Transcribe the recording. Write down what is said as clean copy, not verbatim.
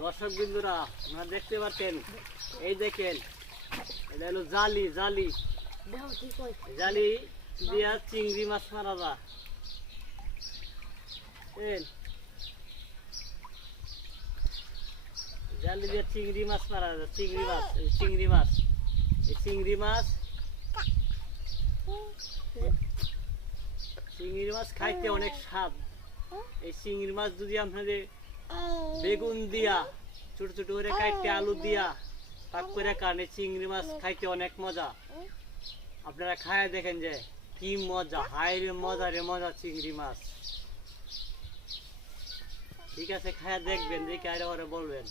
দর্শক বিন্দুরা আপনারা দেখতে পাচ্ছেন, এই দেখেন এটা হলো জালি জালি জালি দিয়া চিংড়ি মাছ মারা যায়। জালি দিয়ে চিংড়ি মাছ মারা যায়। চিংড়ি মাছ, এই চিংড়ি মাছ, এই চিংড়ি মাছ, চিংড়ি মাছ খাইতে অনেক স্বাদ। এই চিংড়ি মাছ যদি আপনাদের বেগুন দিয়া ছোট ছোট করে কাটতে আলু দিয়া পাক করে খান, এই চিংড়ি মাছ খাইতে অনেক মজা। আপনারা খায় দেখেন যে কি মজা, হাই রে মজা রে মজা চিংড়ি মাছ। ঠিক আছে, খায় দেখবেন, দেখে আরে বলবেন।